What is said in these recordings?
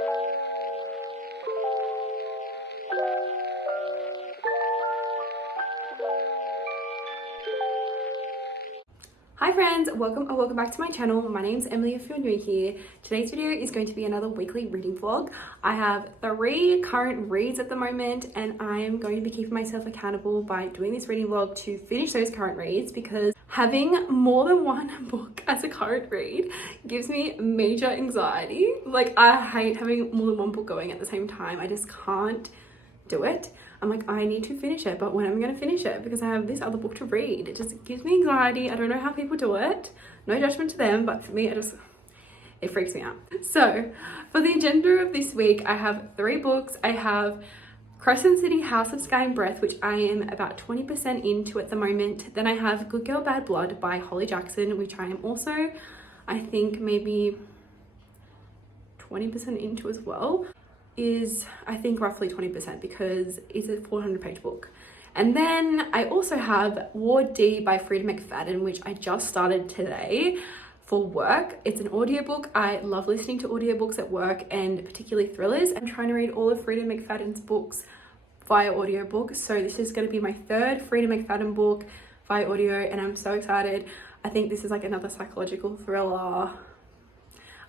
Hi friends, welcome back to my channel. My name's Emily if you're new here. Today's video is going to be another weekly reading vlog. I have 3 current reads at the moment and I am going to be keeping myself accountable by doing this reading vlog to finish those current reads, because having more than one book as a current read gives me major anxiety. Like, I hate having more than one book going at the same time. I just can't do it. I'm like, I need to finish it, but when am I going to finish it? Because I have this other book to read. It just gives me anxiety. I don't know how people do it. No judgment to them, but for me, it freaks me out. So for the agenda of this week, I have 3 books. I have Crescent City, House of Sky and Breath, which I am about 20% into at the moment. Then I have Good Girl Bad Blood by Holly Jackson, which I am also, I think, maybe 20% into as well. Is I think roughly 20% because it's a 400-page book. And then I also have Ward D by Frida McFadden, which I just started today for work. It's an audiobook. I love listening to audiobooks at work, and particularly thrillers. I'm trying to read all of Frida McFadden's books via audiobook, so this is going to be my 3rd Frida McFadden book via audio, and I'm so excited. I think this is like another psychological thriller.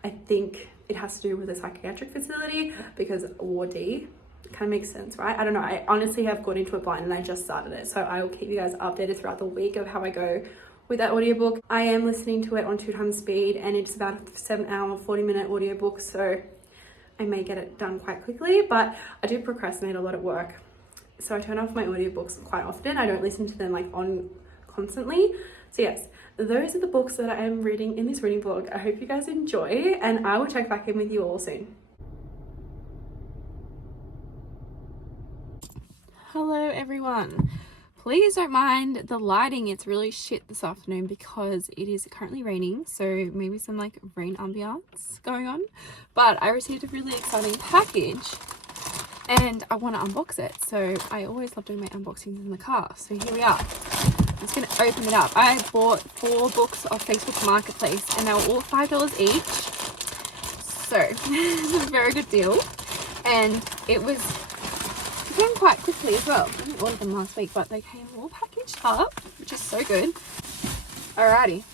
I think it has to do with a psychiatric facility, because Ward D kind of makes sense, right? I don't know. I honestly have got into it blind and I just started it. So I will keep you guys updated throughout the week of how I go with that audiobook. I am listening to it on 2 times speed, and it's about a 7-hour, 40-minute audiobook. So I may get it done quite quickly, but I do procrastinate a lot at work. So I turn off my audiobooks quite often. I don't listen to them like on constantly. So yes, those are the books that I am reading in this reading vlog. I hope you guys enjoy, and I will check back in with you all soon. Hello everyone. Please don't mind the lighting. It's really shit this afternoon because it is currently raining, so maybe some like rain ambiance going on. But I received a really exciting package and I want to unbox it. So I always love doing my unboxings in the car. So here we are. I'm just going to open it up. I bought 4 books off Facebook Marketplace and they were all $5 each. So it's a very good deal. And it came quite quickly as well. I didn't order them last week, but they came all packaged up, which is so good. Alrighty,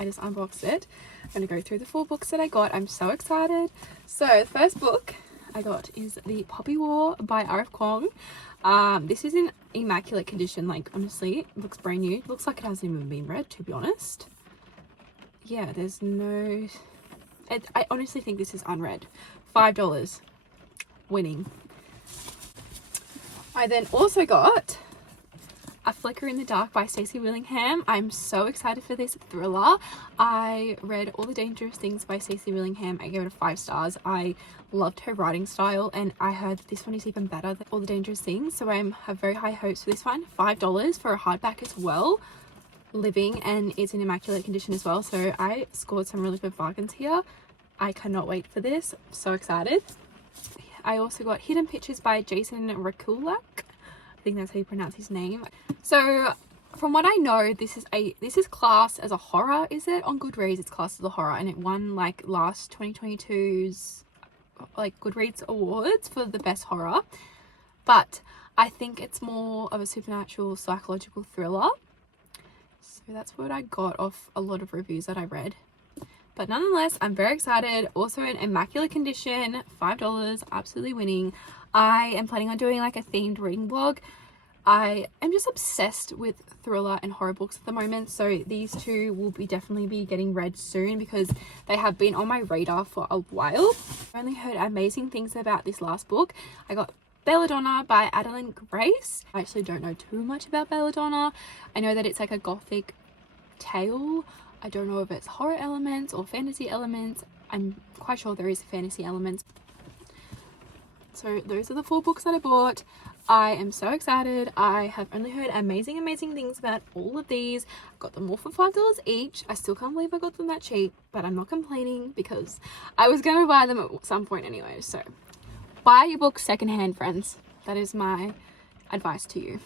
I just unboxed it. I'm going to go through the 4 books that I got. I'm so excited. So the first book I got is The Poppy War by R.F. Kuang. This is in immaculate condition. Like, honestly, it looks brand new. It looks like it hasn't even been read, to be honest. Yeah, there's no... I honestly think this is unread. $5. Winning. I then also got A Flicker in the Dark by Stacey Willingham. I'm so excited for this thriller. I read All the Dangerous Things by Stacey Willingham. I gave it 5 stars. I loved her writing style, and I heard that this one is even better than All the Dangerous Things, so I have very high hopes for this one. $5 for a hardback as well, living, and it's in immaculate condition as well, so I scored some really good bargains here. I cannot wait for this. I'm so excited. I also got Hidden Pictures by Jason Rekulak. I think that's how you pronounce his name. So from what I know, this is classed as a horror, is it? On Goodreads it's classed as a horror, and it won like last 2022's like Goodreads awards for the best horror. But I think it's more of a supernatural psychological thriller. So that's what I got off a lot of reviews that I read. But nonetheless, I'm very excited. Also in immaculate condition, $5, absolutely winning. I am planning on doing like a themed reading vlog. I am just obsessed with thriller and horror books at the moment, so these 2 will definitely be getting read soon because they have been on my radar for a while. I've only heard amazing things about this last book. I got Belladonna by Adeline Grace. I actually don't know too much about Belladonna. I know that it's like a gothic tale. I don't know if it's horror elements or fantasy elements. I'm quite sure there is fantasy elements. So those are the 4 books that I bought. I am so excited. I have only heard amazing things about all of these. I got them all for $5 each. I still can't believe I got them that cheap, but I'm not complaining because I was going to buy them at some point anyway. So buy your books secondhand, friends. That is my advice to you.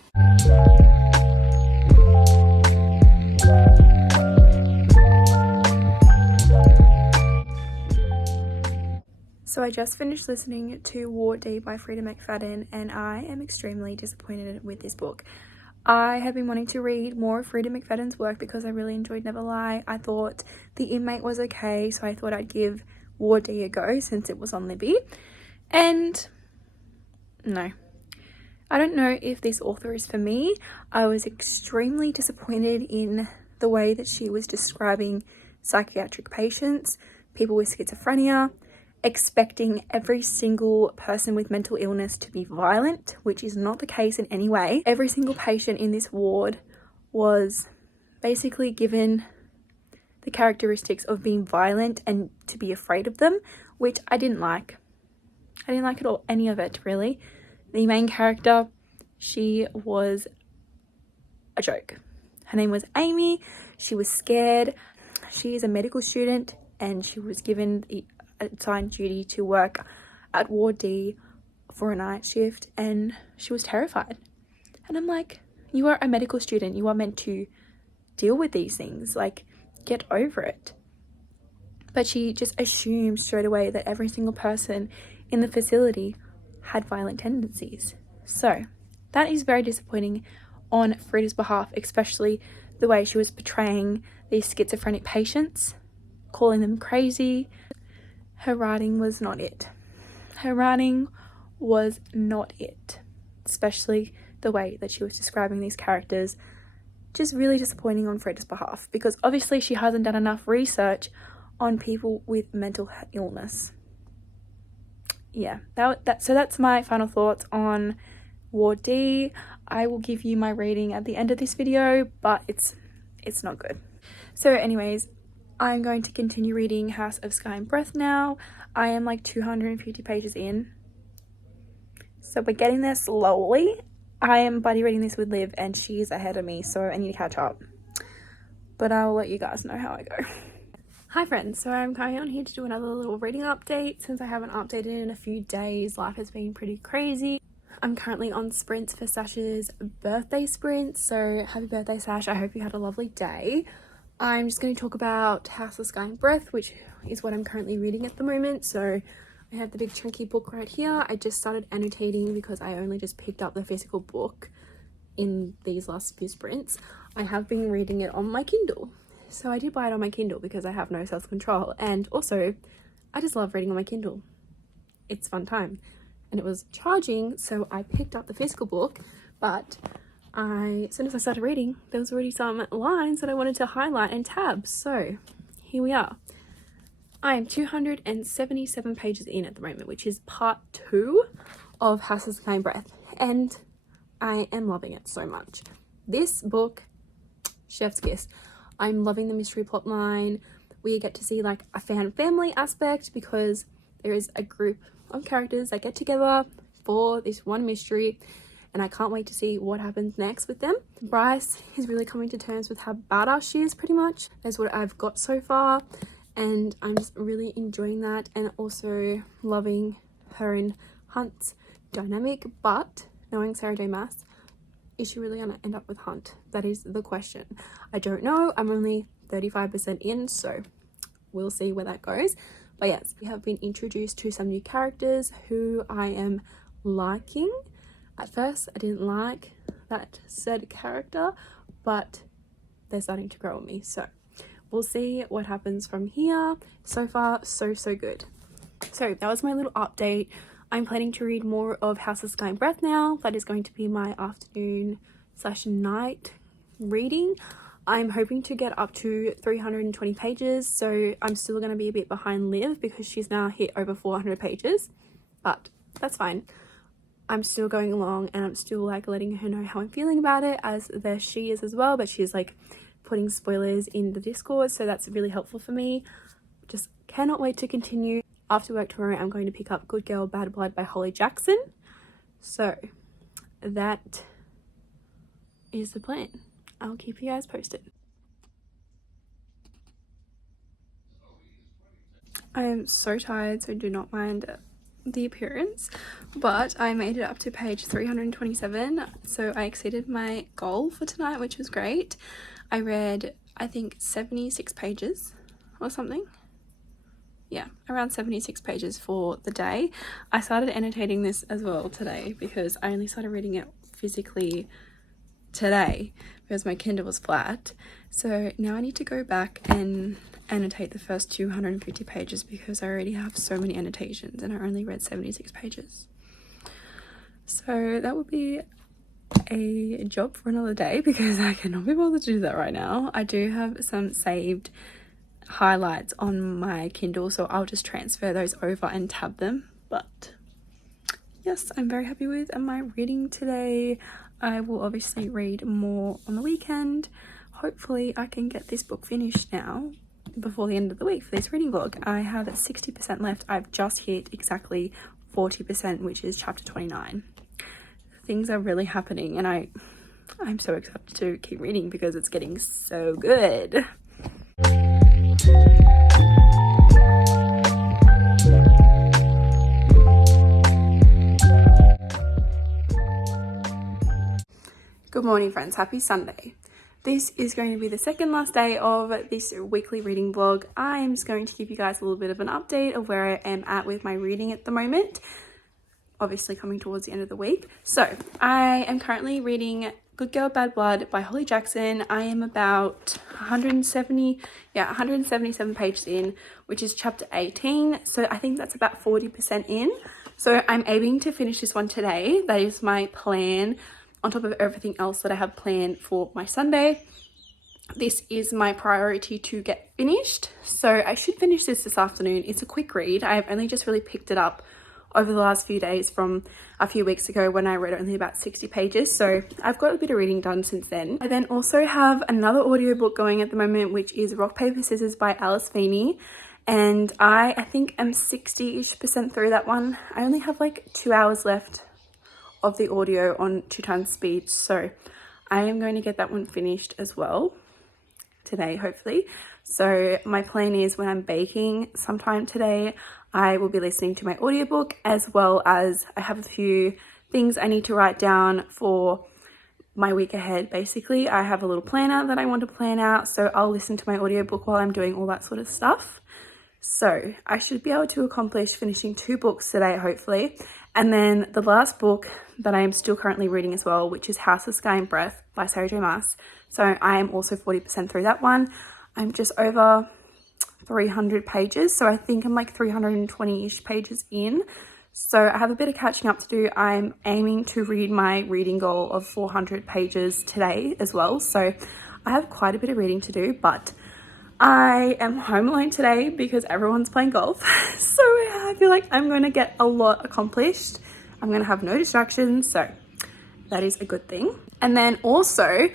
So I just finished listening to Ward D by Frida McFadden, and I am extremely disappointed with this book. I have been wanting to read more of Frida McFadden's work because I really enjoyed Never Lie. I thought The Inmate was okay, so I thought I'd give Ward D a go since it was on Libby. And no, I don't know if this author is for me. I was extremely disappointed in the way that she was describing psychiatric patients, people with schizophrenia, expecting every single person with mental illness to be violent, which is not the case in any way. Every single patient in this ward was basically given the characteristics of being violent and to be afraid of them, which I didn't like. I didn't like at all, any of it really. The main character, she was a joke. Her name was Amy. She was scared. She is a medical student and she was given the assigned duty to work at Ward D for a night shift, and she was terrified. And I'm like, you are a medical student. You are meant to deal with these things. Like, get over it. But she just assumed straight away that every single person in the facility had violent tendencies. So that is very disappointing on Frida's behalf, especially the way she was portraying these schizophrenic patients, calling them crazy. Her writing was not it. Her writing was not it, especially the way that she was describing these characters. Just really disappointing on Frida's behalf, because obviously she hasn't done enough research on people with mental illness. Yeah, so that's my final thoughts on Ward D. I will give you my rating at the end of this video, but it's not good. So anyways, I'm going to continue reading House of Sky and Breath now. I am like 250 pages in, so we're getting there slowly. I am buddy reading this with Liv and she's ahead of me, so I need to catch up. But I'll let you guys know how I go. Hi friends, so I'm coming on here to do another little reading update since I haven't updated in a few days. Life has been pretty crazy. I'm currently on sprints for Sash's birthday sprint, so happy birthday Sash, I hope you had a lovely day. I'm just going to talk about House of Sky and Breath, which is what I'm currently reading at the moment. So I have the big chunky book right here. I just started annotating because I only just picked up the physical book in these last few sprints. I have been reading it on my Kindle. So I did buy it on my Kindle because I have no self-control, and also I just love reading on my Kindle. It's fun time. And it was charging, so I picked up the physical book, but as soon as I started reading, there was already some lines that I wanted to highlight and tab. So here we are. I am 277 pages in at the moment, which is part 2 of House of Sky and Breath, and I am loving it so much. This book, chef's kiss. I'm loving the mystery plot line. We get to see like a family aspect because there is a group of characters that get together for this one mystery, and I can't wait to see what happens next with them. Bryce is really coming to terms with how badass she is, pretty much. That's what I've got so far, and I'm just really enjoying that, and also loving her and Hunt's dynamic. But knowing Sarah J Maas, is she really gonna end up with Hunt? That is the question. I don't know. I'm only 35% in, so we'll see where that goes. But yes, we have been introduced to some new characters who I am liking. At first, I didn't like that said character, but they're starting to grow on me. So we'll see what happens from here. So far, so good. So that was my little update. I'm planning to read more of House of Sky and Breath now. That is going to be my afternoon/night reading. I'm hoping to get up to 320 pages, so I'm still going to be a bit behind Liv because she's now hit over 400 pages, but that's fine. I'm still going along and I'm still like letting her know how I'm feeling about it, as there she is as well, but she's like putting spoilers in the Discord, so that's really helpful for me. Just cannot wait to continue. After work tomorrow, I'm going to pick up Good Girl Bad Blood by Holly Jackson, so that is the plan. I'll keep you guys posted. I am so tired, so do not mind the appearance, but I made it up to page 327, so I exceeded my goal for tonight, which was great. I read, I think, 76 pages or something. yeah, around 76 pages for the day. I started annotating this as well today because I only started reading it physically today because my Kindle was flat. So now I need to go back and annotate the first 250 pages because I already have so many annotations and I only read 76 pages. So that would be a job for another day because I cannot be bothered to do that right now. I do have some saved highlights on my Kindle, so I'll just transfer those over and tab them. But yes, I'm very happy with my reading today. I will obviously read more on the weekend. Hopefully I can get this book finished now before the end of the week for this reading vlog. I have 60% left. I've just hit exactly 40%, which is chapter 29. Things are really happening and I'm so excited to keep reading because it's getting so good. Good morning friends, happy Sunday. This is going to be the second last day of this weekly reading vlog. I'm just going to give you guys a little bit of an update of where I am at with my reading at the moment. Obviously coming towards the end of the week. So I am currently reading Good Girl Bad Blood by Holly Jackson. I am about 177 pages in, which is chapter 18. So I think that's about 40% in. So I'm aiming to finish this one today. That is my plan on top of everything else that I have planned for my Sunday. This is my priority to get finished. So I should finish this afternoon. It's a quick read. I have only just really picked it up over the last few days from a few weeks ago when I read only about 60 pages. So I've got a bit of reading done since then. I then also have another audiobook going at the moment, which is Rock, Paper, Scissors by Alice Feeney. And I think I'm 60-ish% through that one. I only have like 2 hours left of the audio on 2x speed. So I am going to get that one finished as well today, hopefully. So my plan is when I'm baking sometime today, I will be listening to my audiobook, as well as I have a few things I need to write down for my week ahead. Basically, I have a little planner that I want to plan out, so I'll listen to my audiobook while I'm doing all that sort of stuff. So I should be able to accomplish finishing 2 books today, hopefully. And then the last book that I am still currently reading as well, which is House of Sky and Breath by Sarah J Maas. So I am also 40% through that one. I'm just over 300 pages, so I think I'm like 320-ish pages in. So I have a bit of catching up to do. I'm aiming to read my reading goal of 400 pages today as well. So I have quite a bit of reading to do, but I am home alone today because everyone's playing golf. So I feel like I'm going to get a lot accomplished. I'm going to have no distractions, so that is a good thing. And then also,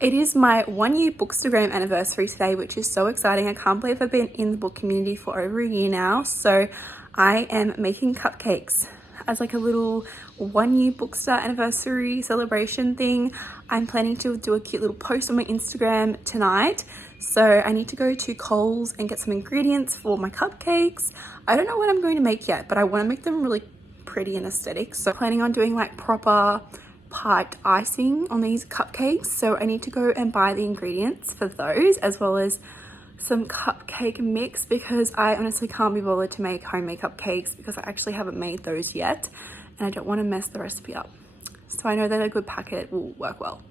it is my 1 year Bookstagram anniversary today, which is so exciting. I can't believe I've been in the book community for over a year now. So I am making cupcakes as like a little 1 year Booksta anniversary celebration thing. I'm planning to do a cute little post on my Instagram tonight. So I need to go to Coles and get some ingredients for my cupcakes. I don't know what I'm going to make yet, but I want to make them really pretty and aesthetic. So I'm planning on doing like proper piped icing on these cupcakes. So I need to go and buy the ingredients for those, as well as some cupcake mix, because I honestly can't be bothered to make homemade cupcakes because I actually haven't made those yet and I don't want to mess the recipe up. So I know that a good packet will work well.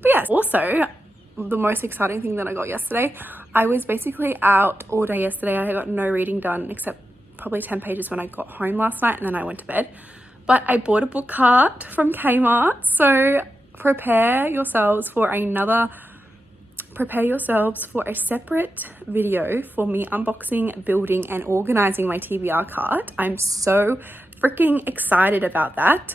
But yes, also the most exciting thing that I got yesterday, I was basically out all day yesterday. I got no reading done except probably 10 pages when I got home last night, and then I went to bed. But I bought a book cart from Kmart, so prepare yourselves for a separate video for me unboxing, building and organizing my TBR cart. I'm so freaking excited about that.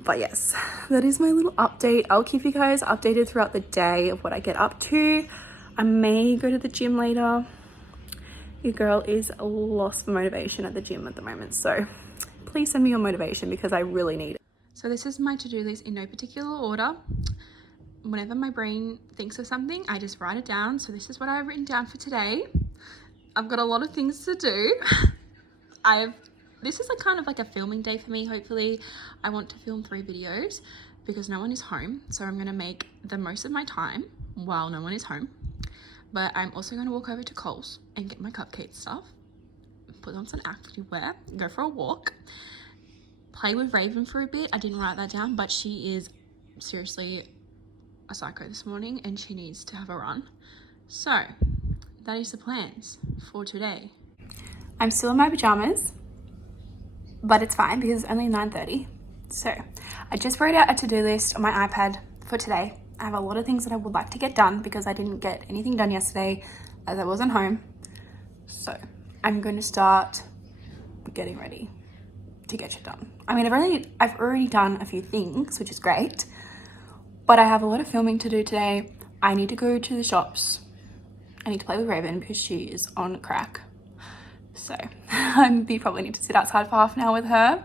But yes, that is my little update. I'll keep you guys updated throughout the day of what I get up to. I may go to the gym later. Your girl is lost for motivation at the gym at the moment, so please send me your motivation because I really need it. So this is my to-do list in no particular order. Whenever my brain thinks of something, I just write it down. So this is what I've written down for today. I've got a lot of things to do. This is like kind of like a filming day for me. Hopefully I want to film 3 videos because no one is home. So I'm going to make the most of my time while no one is home. But I'm also going to walk over to Coles and get my cupcake stuff, put on some activewear, go for a walk, play with Raven for a bit. I didn't write that down, but she is seriously a psycho this morning and she needs to have a run. So that is the plans for today. I'm still in my pajamas, but it's fine because it's only 9:30. So I just wrote out a to-do list on my iPad for today. I have a lot of things that I would like to get done because I didn't get anything done yesterday as I wasn't home. So I'm going to start getting ready to get shit done. I mean, I've already done a few things, which is great, but I have a lot of filming to do today. I need to go to the shops. I need to play with Raven because she is on crack. So I probably need to sit outside for half an hour with her,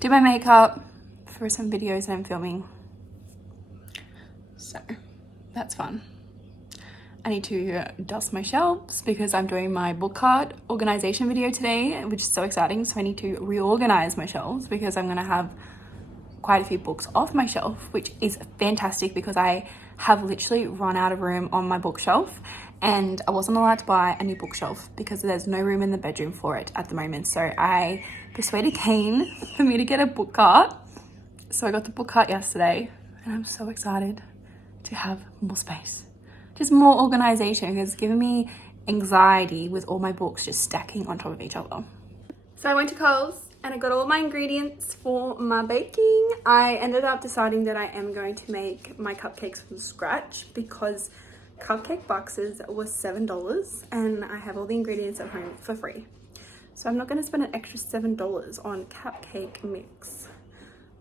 do my makeup for some videos that I'm filming. So that's fun. I need to dust my shelves because I'm doing my book cart organization video today, which is so exciting. So I need to reorganize my shelves because I'm going to have quite a few books off my shelf, which is fantastic because I have literally run out of room on my bookshelf and I wasn't allowed to buy a new bookshelf because there's no room in the bedroom for it at the moment. So I persuaded Kane for me to get a book cart. So I got the book cart yesterday and I'm so excited to have more space, just more organization, because it's giving me anxiety with all my books just stacking on top of each other. So I went to Coles and I got all my ingredients for my baking. I ended up deciding that I am going to make my cupcakes from scratch because cupcake boxes was $7 and I have all the ingredients at home for free. So I'm not going to spend an extra $7 on cupcake mix.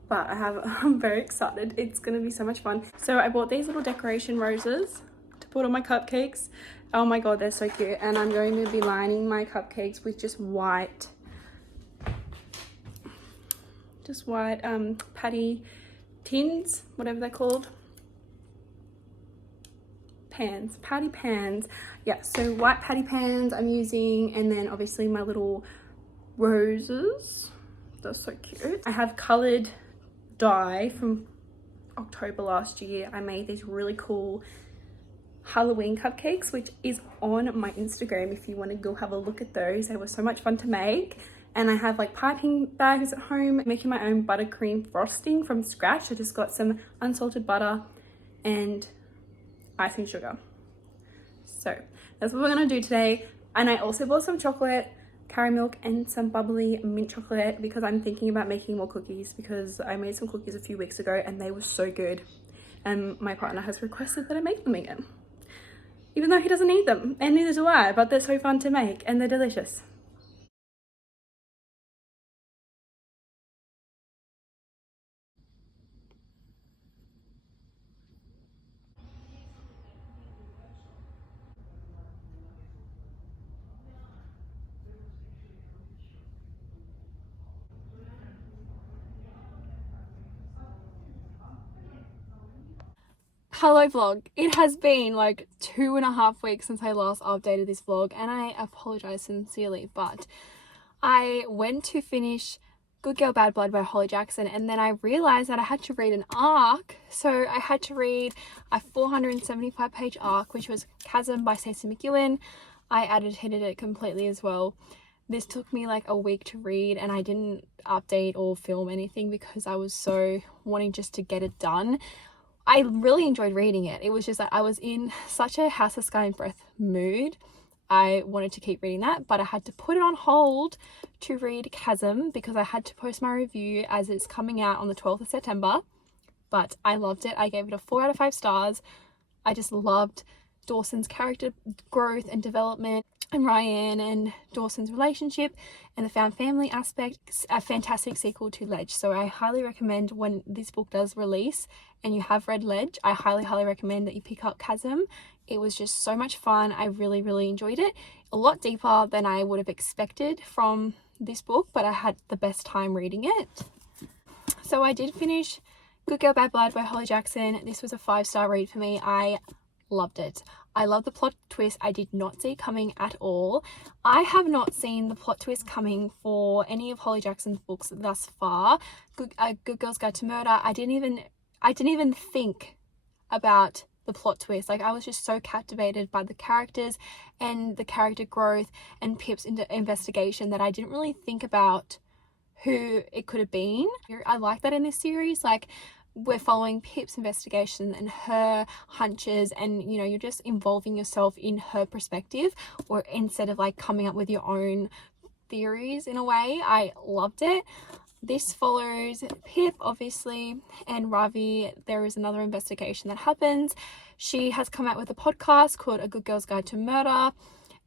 But I'm very excited. It's going to be so much fun. So I bought these little decoration roses to put on my cupcakes. Oh my god, they're so cute. And I'm going to be lining my cupcakes with just white patty tins, whatever they're called. Patty pans. Yeah, so white patty pans I'm using, and then obviously my little roses. They're so cute. I have coloured dye from October last year. I made these really cool Halloween cupcakes, which is on my Instagram if you want to go have a look at those. They were so much fun to make. And I have like piping bags at home, making my own buttercream frosting from scratch. I just got some unsalted butter and icing sugar. So that's what we're gonna do today. And I also bought some chocolate, carrot milk, and some bubbly mint chocolate because I'm thinking about making more cookies because I made some cookies a few weeks ago and they were so good. And my partner has requested that I make them again, even though he doesn't eat them, and neither do I, but they're so fun to make and they're delicious. Hello vlog. It has been like 2.5 weeks since I last updated this vlog and I apologize sincerely, but I went to finish Good Girl Bad Blood by Holly Jackson and then I realized that I had to read an arc. So I had to read a 475 page arc, which was Chasm by Stacey McEwen. I edited it completely as well. This took me like a week to read and I didn't update or film anything because I was so wanting just to get it done. I really enjoyed reading it. It was just that I was in such a House of Sky and Breath mood. I wanted to keep reading that, but I had to put it on hold to read Chasm because I had to post my review as it's coming out on the 12th of September. But I loved it. I gave it a 4 out of 5 stars. I just loved Dawson's character growth and development, and Ryan and Dawson's relationship, and the found family aspect. A fantastic sequel to Ledge. So I highly recommend, when this book does release and you have read Ledge, I highly recommend that you pick up Chasm. It was just so much fun. I really enjoyed it. A lot deeper than I would have expected from this book, but I had the best time reading it. So I did finish Good Girl Bad Blood by Holly Jackson. This was a 5-star read for me. I loved it. I love the plot twist. I did not see coming at all. I have not seen the plot twist coming for any of Holly Jackson's books thus far. Good Girl's Guide to Murder. I didn't even think about the plot twist. Like, I was just so captivated by the characters and the character growth and Pip's investigation that I didn't really think about who it could have been. I like that in this series. Like, we're following Pip's investigation and her hunches, and you know, you're just involving yourself in her perspective, or instead of like coming up with your own theories in a way. I loved it. This follows Pip, obviously, and Ravi. There is another investigation that happens. She has come out with a podcast called A Good Girl's Guide to Murder,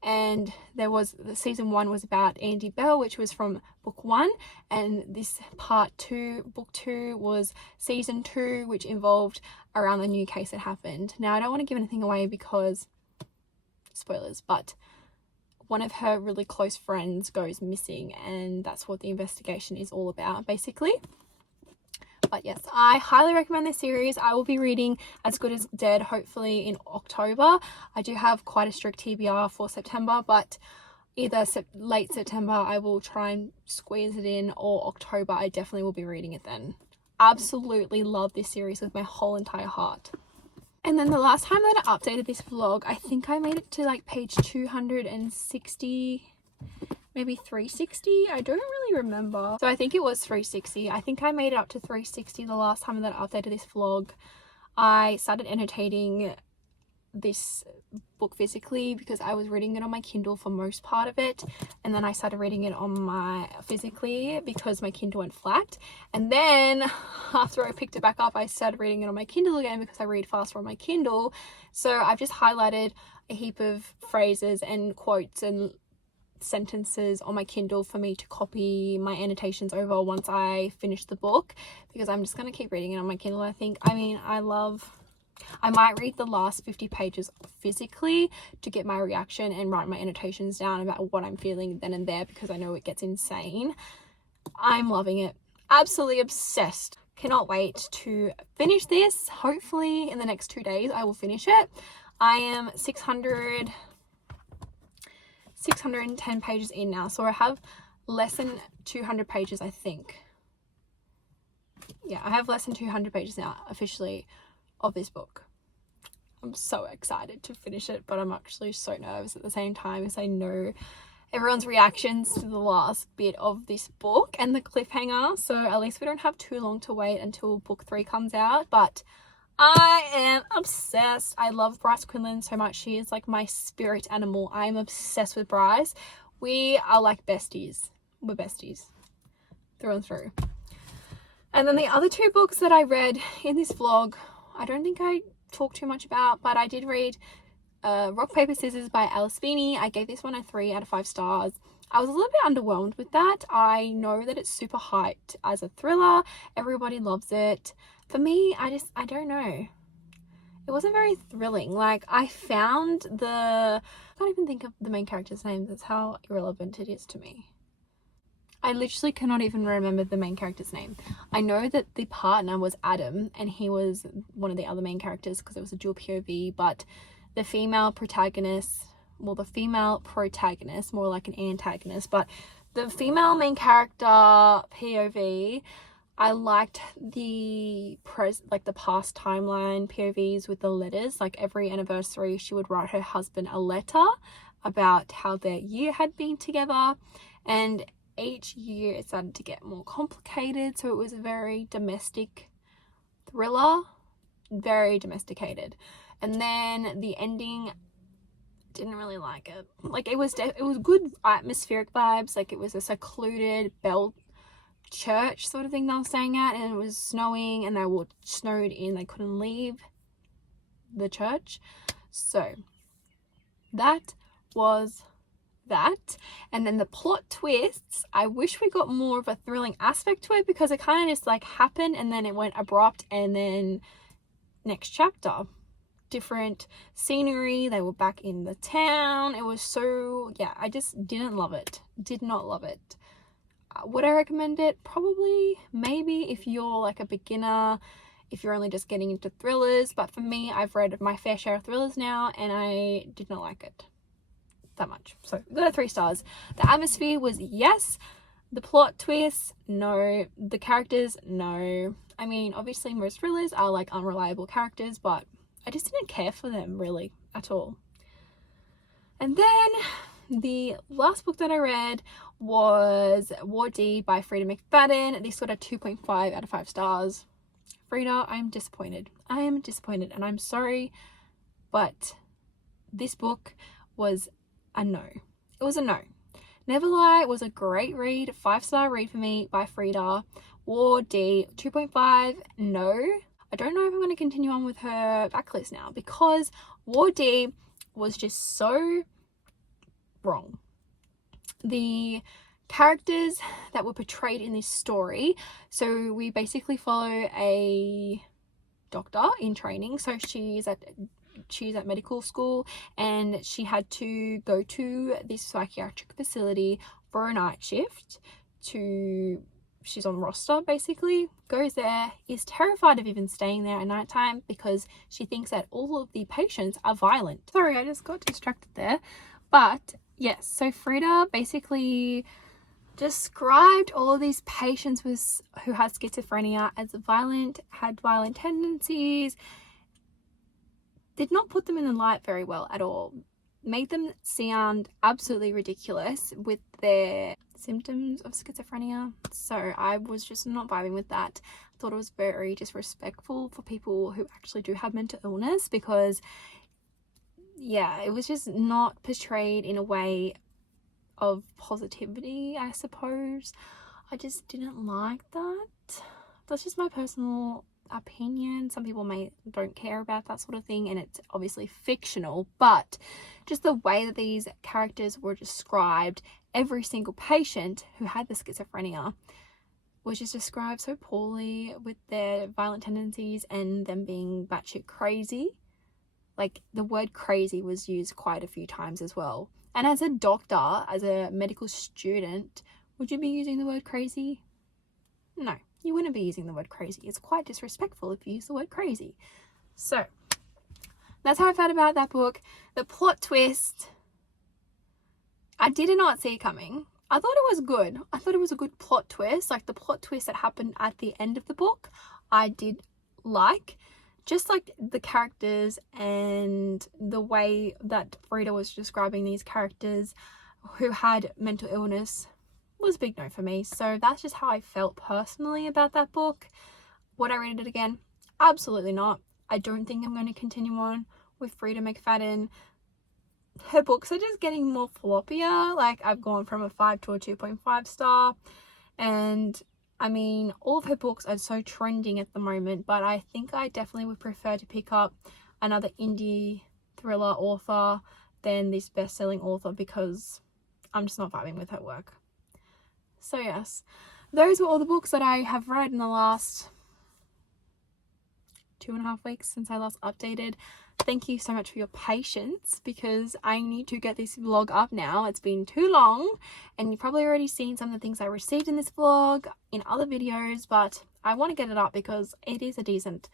and there was the season 1 was about Andy Bell, which was from book 1, and this part 2, book 2, was season 2, which involved around the new case that happened. Now, I don't want to give anything away because spoilers, but one of her really close friends goes missing, and that's what the investigation is all about, basically. But yes, I highly recommend this series. I will be reading As Good as Dead hopefully in October. I do have quite a strict TBR for September, but either late September I will try and squeeze it in, or October I definitely will be reading it then. Absolutely love this series with my whole entire heart. And then the last time that I updated this vlog, I think I made it to like page 260, maybe 360. I don't really remember. So I think it was 360. I think I made it up to 360 the last time that I updated this vlog. I started annotating this book physically because I was reading it on my Kindle for most part of it, and then I started reading it on my physically because my Kindle went flat, and then after I picked it back up I started reading it on my Kindle again because I read faster on my Kindle. So I've just highlighted a heap of phrases and quotes and sentences on my Kindle for me to copy my annotations over once I finish the book, because I'm just going to keep reading it on my Kindle. I might read the last 50 pages physically to get my reaction and write my annotations down about what I'm feeling then and there, because I know it gets insane. I'm loving it. Absolutely obsessed. Cannot wait to finish this. Hopefully in the next 2 days I will finish it. I am 610 pages in now, so I have less than 200 pages, I think. Yeah, I have less than 200 pages now officially of this book. I'm so excited to finish it, but I'm actually so nervous at the same time, because I know everyone's reactions to the last bit of this book and the cliffhanger, so at least we don't have too long to wait until book 3 comes out. But I am obsessed. I love Bryce Quinlan so much. She is like my spirit animal. I am obsessed with Bryce. We are like besties. We're besties through and through. And then the other 2 books that I read in this vlog, I don't think I talked too much about, but I did read Rock, Paper, Scissors by Alice Feeney. I gave this one a 3 out of 5 stars. I was a little bit underwhelmed with that. I know that it's super hyped as a thriller. Everybody loves it. For me, I don't know. It wasn't very thrilling. Like, I can't even think of the main character's name. That's how irrelevant it is to me. I literally cannot even remember the main character's name. I know that the partner was Adam, and he was one of the other main characters because it was a dual POV, but the female protagonist, more like an antagonist, but the female main character POV, I liked the past timeline POVs with the letters. Like, every anniversary she would write her husband a letter about how their year had been together, and each year it started to get more complicated, so it was a very domestic thriller, very domesticated. And then the ending, didn't really like it. Like, it was good atmospheric vibes. Like, it was a secluded bell church sort of thing they were staying at, and it was snowing and they were snowed in, they couldn't leave the church. So that was that. And then the plot twists, I wish we got more of a thrilling aspect to it, because it kind of just like happened and then it went abrupt, and then next chapter, different scenery, they were back in the town. It was so, yeah, I just didn't love it. Did not love it. Would I recommend it? Probably, maybe, if you're like a beginner, if you're only just getting into thrillers. But for me, I've read my fair share of thrillers now, and I did not like it that much. So I got 3 stars. The atmosphere was yes. The plot twists, no. The characters, no. I mean, obviously most thrillers are like unreliable characters, but I just didn't care for them really at all. And then the last book that I read was Ward D by Frida McFadden. This got a 2.5 out of 5 stars. Frida, I'm disappointed. I am disappointed, and I'm sorry, but this book was a no. It was a no. Never Lie was a great read, 5-star read for me by Frida. Ward D, 2.5, no. I don't know if I'm going to continue on with her backlist now, because Ward D was just so wrong. The characters that were portrayed in this story, so we basically follow a doctor in training. So she's at medical school, and she had to go to this psychiatric facility for a night shift. She's on roster, basically, goes there, is terrified of even staying there at night time because she thinks that all of the patients are violent. Sorry, I just got distracted there. But yes, so Frida basically described all of these patients who had schizophrenia as violent, had violent tendencies, did not put them in the light very well at all, made them sound absolutely ridiculous with their symptoms of schizophrenia. So I was just not vibing with that. I thought it was very disrespectful for people who actually do have mental illness, because yeah, it was just not portrayed in a way of positivity, I suppose. I just didn't like that. That's just my personal opinion. Some people don't care about that sort of thing, and it's obviously fictional, but just the way that these characters were described, every single patient who had the schizophrenia was just described so poorly with their violent tendencies and them being batshit crazy. Like, the word crazy was used quite a few times as well. And as a doctor, as a medical student, would you be using the word crazy? No, you wouldn't be using the word crazy. It's quite disrespectful if you use the word crazy. So that's how I felt about that book. The plot twist, I did not see coming. I thought it was good. I thought it was a good plot twist. Like, the plot twist that happened at the end of the book, I did like. Just like the characters and the way that Frida was describing these characters who had mental illness was a big no for me. So that's just how I felt personally about that book. Would I read it again? Absolutely not. I don't think I'm going to continue on with Frida McFadden. Her books are just getting more floppier. Like, I've gone from a 5 to a 2.5 star, and I mean, all of her books are so trending at the moment, but I think I definitely would prefer to pick up another indie thriller author than this best-selling author, because I'm just not vibing with her work. So yes, those were all the books that I have read in the last 2.5 weeks since I last updated. Thank you so much for your patience, because I need to get this vlog up now. It's been too long, and you've probably already seen some of the things I received in this vlog in other videos, but I want to get it up because it is a decent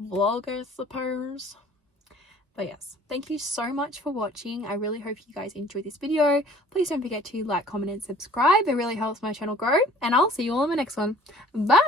vlog, I suppose. But yes, thank you so much for watching. I really hope you guys enjoyed this video. Please don't forget to like, comment, and subscribe. It really helps my channel grow, and I'll see you all in my next one. Bye!